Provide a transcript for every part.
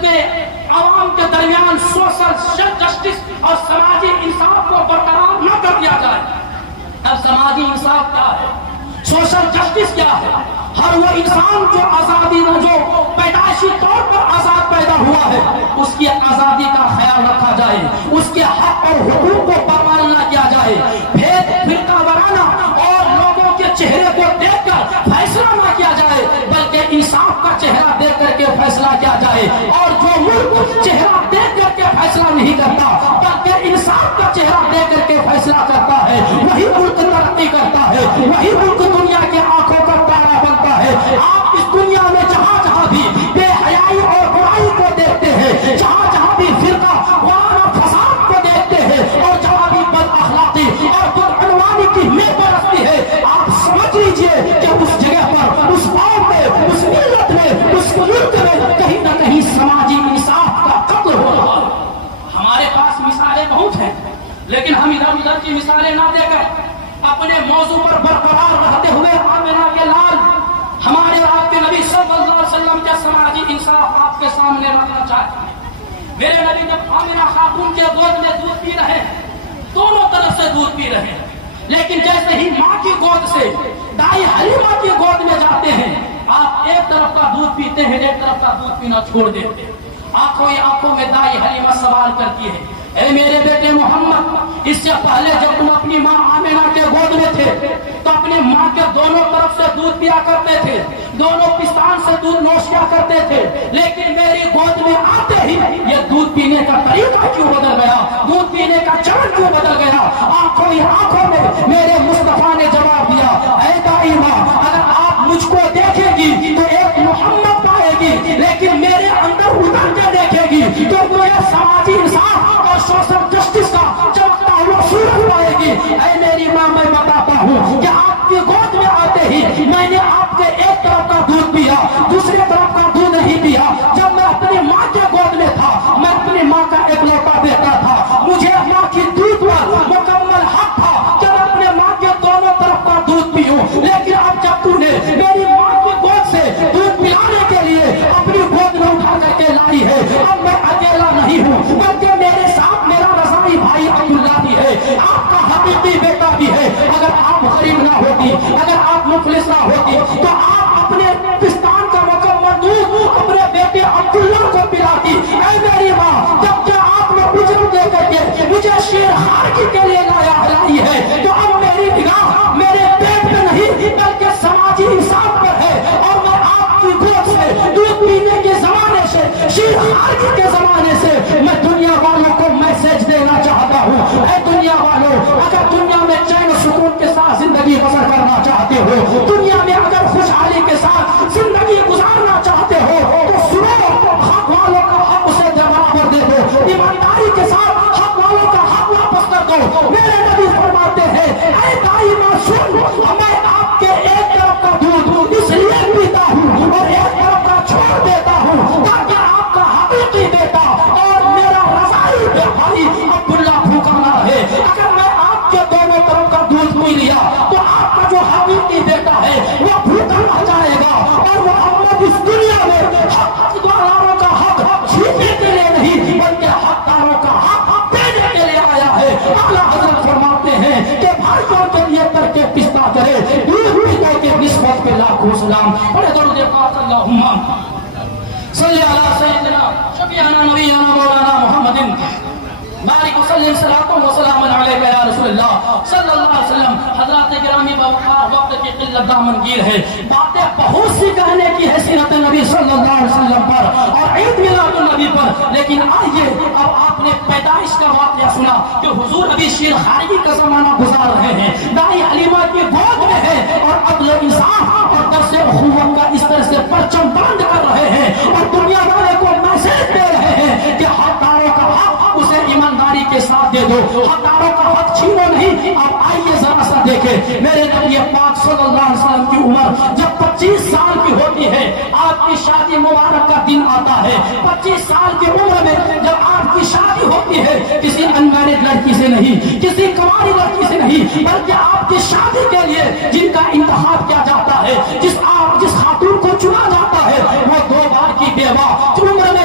کے عوام کے درمیان سوشل جسٹس اور سماجی انصاف کو برقرار نہ کر دیا جائے. اب سماجی انصاف کیا ہے؟ سوشل جسٹس کیا ہے؟ ہر وہ انسان جو آزادی نہ جو پیدائشی طور پر آزاد پیدا ہوا ہے اس کی آزادی کا خیال رکھا جائے, اس کے حق اور حقوق کو پامال نہ کیا جائے. بھید فرقہ وارانہ اور لوگوں کے چہرے کو دیکھ کر فیصلہ نہ کیا جائے بلکہ انصاف کا چہرہ دیکھ کر کے فیصلہ کیا جائے. اور جو ملک چہرہ دیکھ کر کے فیصلہ نہیں کرتا بلکہ انصاف کا چہرہ دیکھ کر کے فیصلہ کرتا ہے وہی ملک ترقی کرتا ہے, وہی ملک دنیا کے آنکھوں کا تارا بنتا ہے. آپ اس دنیا میں جہاں جہاں بھی بے حیائی اور برائی کو دیکھتے ہیں, جہاں جہاں بھی فرقہ وارانہ فساد کو دیکھتے ہیں اور جہاں بھی بد اخلاقی اور بدعنوانی کی میں برستی ہے, آپ سمجھ لیجئے کہ اس جگہ پر, اس قوم میں, اس ملت میں, اس ملک میں کہیں نہ کہیں سماجی انصاف کا قتل ہو رہا ہے. ہمارے پاس مثالیں بہت ہیں لیکن ہم ادھر ادھر کی مثالیں نہ دے کر اپنے موضوع پر برقرار رہتے ہوئے آمنہ کے لال ہمارے آپ کے نبی صلی اللہ علیہ وسلم کے سماجی انصاف آپ کے سامنے رکھنا چاہتے ہیں. میرے نبی جب آمنہ خاتون کے گود میں دودھ پی رہے دونوں طرف سے دودھ پی رہے لیکن جیسے ہی ماں کی گود سے دائی حلیمہ کی گود میں جاتے ہیں آپ ایک طرف کا دودھ پیتے ہیں, ایک طرف کا دودھ پینا چھوڑ دیتے ہیں. آنکھوں ہی آنکھوں میں دائی حلیمہ سوال کرتی ہے, اے میرے بیٹے محمد, اس سے پہلے جب تم اپنی ماں آمنہ کے گود میں تھے تو اپنی ماں کے دونوں طرف سے دودھ پیا کرتے تھے, دونوں پستان سے دودھ نوش کیا کرتے تھے, لیکن میری گود میں آتے ہی یہ دودھ پینے کا طریقہ کیوں بدل گیا, دودھ پینے کا چلن کیوں بدل گیا؟ آنکھوں ہی آنکھوں میں میرے مصطفیٰ نے جواب دیا, اے دائی ماں, اگر آپ مجھ کو دیکھے گی تو ایک محمد پائے گی لیکن میرے اندر اتر کے دیکھے گی تو مجھے سماجی انصاف اور سوشل جسٹس کا چمکتا ہوا سورج پائے گی. اے میری ماں, میں بتاتا ہوں کہ آپ کی گود میں آتے ہی میں نے آپ کے ایک طرف کا دودھ پیا, دوسری طرف کا دودھ نہیں پیا. جب میں اپنی ماں کے گود میں تھا میں اپنی ماں کا ایک لوٹا بیٹا تھا, مجھے ماں کی دودھ پر مکمل حق تھا کہ میں اپنے ماں کے دونوں طرف کا دودھ پیوں. لیکن اب جب تو نے میری ماں کی گود سے دودھ پلانے کے لیے اپنی گود میں اٹھا کر کے لائی ہے, اب میں اکیلا نہیں ہوں بلکہ میرے ساتھ میرا رضائی بھائی عبداللہ بھی ہے, آپ کا حقیقی بیٹا بھی ہے. اگر آپ غریب نہ ہوتی, اگر آپ مفلس نہ ہوتی تو آپ اپنے پستان کا مکمل دودھ اپنے بیٹے عبداللہ کو پلاتی. اے میری ماں, جب کہ آپ نے اجرت دے کر کے مجھے شیر خارجی کے لیے لائی ہے تو اب میری نگاہ میرے پیٹ پہ نہیں بلکہ سماجی انصاف پر ہے, اور میں آپ کی گود سے دودھ پینے کے زمانے سے, شیر خارجی کے زمانے سے میں دنیا والوں کو میسج دینا چاہتا ہوں. اے دنیا والوں, اگر دنیا میں چین و سکون کے ساتھ زندگی بسر کرنا چاہتے ہو, دنیا میں اگر خوشحالی کے ساتھ زندگی گزارنا چاہتے ہو تو سنو, حق والوں کا حق اسے برابر دے دو, ایمانداری کے ساتھ حق والوں کا حق واپس کر دو. میرے نبی فرماتے ہیں, اے دائی ماں سن, میں آپ کے ایک طرف کا دودھ اس لیے پیتا ہوں اور ایک طرف کا چھوڑ دیتا ہوں تاکہ آپ کا حقیقی بیٹا اور میرا رضائی بھائی عبداللہ بھوکا نہ رہے. اگر میں آپ کے دونوں طرف کا دودھ پی لیا تو آپ کا جو حقیقی بیٹا ہے وہ بھوکا رہ جائے گا, اور وہ محمد اس دنیا میں حق داروں کا حق چھیننے کے لیے نہیں بلکہ حقداروں کا حق دینے کے لیے آیا ہے. اعلیٰ حضرت فرماتے ہیں کہ بھائیوں کے لیے ترک پستہ کرے, دودھ پینے کے نسبت پہ لاکھوں سلام. بڑے درود پاک اللہم صلی علی سیدنا شفیعنا نبینا مولانا محمد بارک وسلم صلاۃ و سلام علیک یا رسول اللہ صلی اللہ علیہ وسلم. حضرات گرامی بوقار, وقت کی قلت دامنگیر ہے, باتیں بہت سی کہنے کی ہے سیرت نبی صلی اللہ علیہ وسلم پر اور عید میلاد النبی پر, لیکن آئیے اب آپ نے پیدائش کا واقعہ سنا کہ حضور ابھی شیر خارجی کا زمانہ گزار رہے ہیں, دائی حلیمہ کی گود میں ہے اور عدل انصاف اور درس اخوت کا اس طرح سے پرچم باندھ کر رہے ہیں اور دنیا والے کو میسج دے رہے ہیں کہ حقداروں کا حق اسے ایمانداری کے ساتھ دے دو, حقداروں کا حق چھینو نہیں. اب آئیے ذرا سا دیکھیں, میرے نبی پاک صلی اللہ علیہ وسلم کی عمر جب 25 سال کی ہوتی ہے, آپ کی شادی مبارک کا دن آتا ہے. 25 سال کی عمر میں جب آپ کی شادی ہوتی ہے, کسی انمیرڈ لڑکی سے نہیں, کسی کنواری لڑکی سے نہیں, بلکہ آپ کی شادی کے لیے جن کا انتخاب کیا جاتا ہے, جس خاتون کو چنا جاتا ہے وہ 2 بار کی بیوہ, عمر میں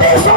300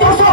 300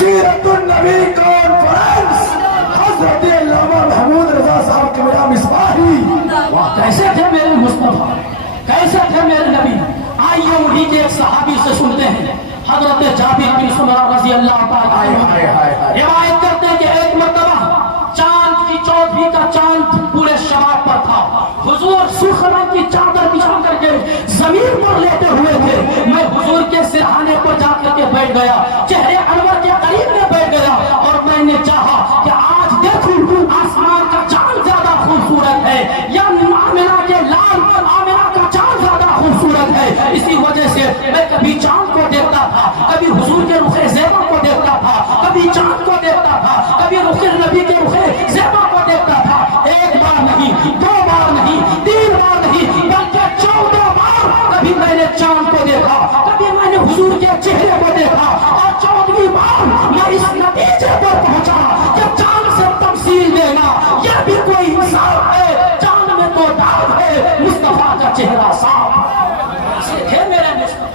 سیرت النبی کانفرنس حضرت علامہ محمود رضا صاحب کے میرا مصباحی. واہ کیسے تھے میرے مصطفیٰ، کیسے تھے میرے نبی. آئیے انہی کے ایک صحابی سے سنتے ہیں. حضرت جابر بن سمرہ رضی اللہ تعالیٰ روایت کرتے ہیں کہ ایک مرتبہ چاند کی چوتھی کا چاند پورے شباب پر تھا. حضور سرخ رنگ کی چادر بچھا کر کے زمین پر لیٹے ہوئے تھے. میں حضور کے سرہانے پر جا کر کے بیٹھ گیا، چہرے انور کے قریب میں بیٹھ گیا، اور میں نے چاہا کہ آج دیکھوں آسمان کا چاند زیادہ خوبصورت ہے یا آمنہ کے لال آمنہ کا چاند زیادہ خوبصورت ہے. اسی وجہ سے میں کبھی چاند کو دیکھتا تھا، کبھی حضور کے رخ زیبا کو دیکھتا تھا، کبھی چاند کو دیکھتا تھا، کبھی رخ نبی کے رخ زیبا کو دیکھتا تھا. ایک بار نہیں، دو بار نہیں، تین بار نہیں، بلکہ 14 بار کبھی میں نے چاند کو دیکھا، کبھی میں نے حضور کے چہرے کو دیکھا، اور 14ویں بار میں اس نتیجے پر پہنچا کہ چاند سے تمثیل دینا یہ بھی کوئی انصاف ہے. چاند میں تو داغ ہے، مصطفیٰ کا چہرہ صاف. ایسے تھے میرے مصطفیٰ.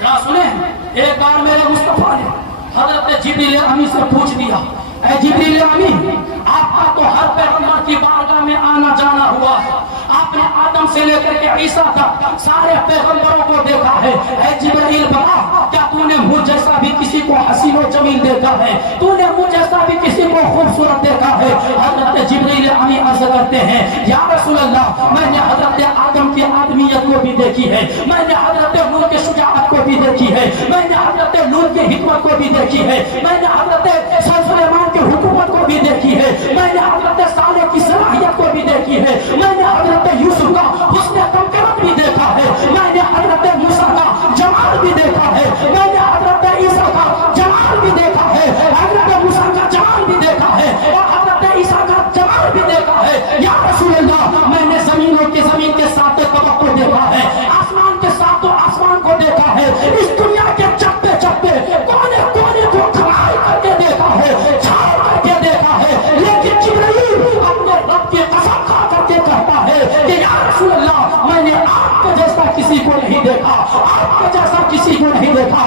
ذرا سنیں، ایک بار میرے مصطفیٰ نے حضرت جبریل امی سے پوچھ دیا، اے جبریل امی، آپ کا تو ہر پیغمبر کی بارگاہ میں آنا جانا ہوا ہے، آپ نے آدم سے لے کر کے عیسیٰ تک سارے پیغمبروں کو دیکھا ہے. اے جبریل بتا، کیا تو نے مجھ جیسا بھی کسی کو حسین و جمیل دیکھا ہے؟ تو نے مجھ جیسا بھی کسی کو خوبصورت دیکھا ہے؟ حضرت جبریل امی عرض کرتے ہیں، یا رسول اللہ، میں نے حضرت آدم کی آدمیت کو بھی دیکھی ہے، میں نے حضرت نوح کی شجاعت کو بھی دیکھی ہے، میں نے حضرت لوط کی حکمت کو بھی دیکھی ہے، میں نے حضرت سلیمان کی حکومت کو بھی دیکھی ہے، میں نے حضرت صالح کی صلاحیت کو بھی دیکھی ہے، میں نے حضرت یوسف کا حسن کمکرت بھی دیکھا ہے، میں نے حضرت موسیٰ کا جمال بھی دیکھا ہے، میں نے حضرت عیسیٰ کا جمال بھی دیکھا ہے، حضرت موسیٰ کا جمال بھی دیکھا ہے، اور حضرت عیسیٰ کا جمال بھی دیکھا ہے. یا رسول اللہ، میں نے زمینوں کی زمین کے ساتھ طبق کو دیکھا ہے، آسمان کے ساتھ آسمان کو دیکھا ہے، اس دنیا کے چپے چپے کونے کونے کو کھڑائی کر کے دیکھا ہے، چھاؤ کر کے دیکھا ہے. لیکن جبرائیل اپنے رب کی قسم کھا کر کے کہتا ہے کہ یا رسول اللہ، میں نے آپ کے جیسا کسی کو نہیں دیکھا، آپ کے جیسا کسی کو نہیں دیکھا.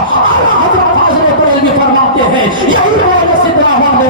حضرت حضرت بریلوی فرماتے ہیں، یہی ہے سدرا والے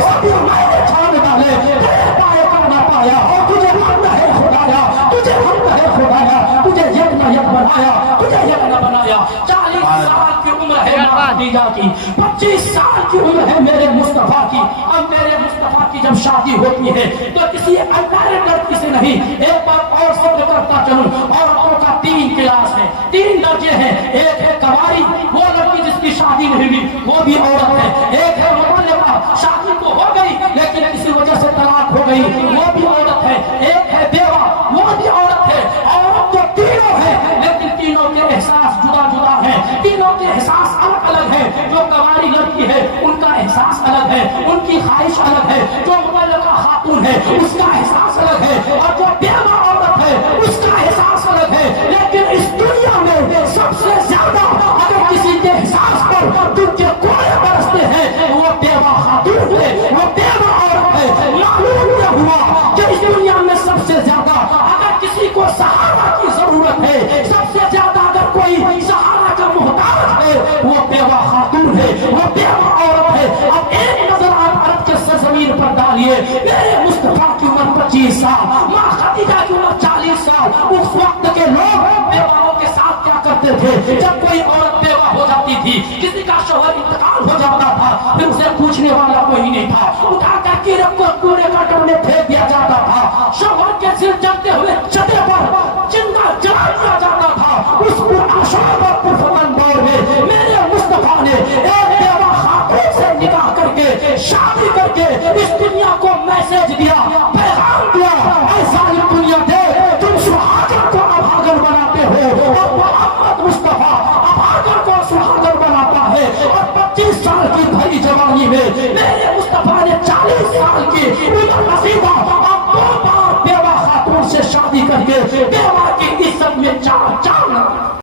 سبھی میں نے چھان ڈالے، تیرے پائے کا نہ پایا، اور تجھے حمد ہے خدایا، تجھے حمد ہے خدایا، تجھے یک نہ یک بنایا، تجھے یک نہ بنایا. 40 سال کی عمر ہے خدیجہ کی، 25 سال کی عمر ہے میرے مصطفیٰ کی. اب میرے مصطفیٰ کی جب شادی ہوتی ہے تو کسی انکارے لڑکی سے نہیں. ایک بار اور ذکر کرتا چلوں، عورتوں کا 3 کلاس ہے، 3 درجے ہیں. ایک ہے کنواری، وہ لڑکی جس کی شادی نہیں ہوئی وہ بھی عورت ہے. ایک ہے مطلقہ، شادی تو ہو گئی لیکن کسی وجہ سے طلاق ہو گئی، وہ بھی عورت ہے. ایک ہے بیوہ، وہ بھی عورت ہے. عورت تو تینوں ہے لیکن تینوں کے احساس جدا جدا ہیں، تینوں کے احساس الگ الگ ہیں. جو کنواری لڑکی ہے ان کا احساس الگ ہے، ان کی خواہش الگ ہے. جو مطلقہ خاتون ہے اس کا احساس الگ ہے، اور جو بیوہ عورت ہے اس کا احساس الگ ہے. لیکن اس دنیا میں سب سے زیادہ اگر کسی کے احساس پر دل کے کوڑے برستے ہیں وہ بیوہ خاتون ہے، وہ بیوہ عورت ہے. معلوم یہ ہوا کہ اس دنیا میں سب سے زیادہ اگر کسی کو سہارا کی ضرورت ہے، سب سے زیادہ اگر کوئی سہارا کا محتاج ہے وہ بیوہ خاتون ہے، وہ بیوہ عورت ہے. اب ایک نظر آپ عرب کے سرزمین پر ڈالیے، میرے مصطفیٰ کی عمر 25 سال، ماں خدیجہ کی عمر 40 سال. اس وقت کے لوگ بیواؤں کے ساتھ کیا کرتے تھے؟ جب کوئی عورت بیوہ ہو جاتی تھی، کسی کا شوہر انتقال ہو جاتا تھا، پھر اسے پوچھنے والا کوئی نہیں تھا، اٹھا کر کیرب کو کوڑے کاٹر میں پھینک دیا جاتا تھا. شوہر کے سر جلتے ہوئے چتے پر زندہ جلا دیا جاتا تھا. اس پرآشوب اور پرفتن دور میں میرے مصطفیٰ نے ایک بیوہ خاتون سے نکاح کر کے شادی کر کے اس دنیا کو میسج دیا، پیغام دیا، اے ساری دنیا دے تم سہاگر کو ابھاگر بناتے ہو اور محمد مصطفیٰ ابھاگر کو سہاگر بناتا ہے. اور 25 سال کی بھری جوانی میں میرے مصطفیٰ نے 40 سال کی عمر رسیدہ اب 2 بار بیوہ خاتون سے شادی کر کے بیوہ کی عزت میں چار چار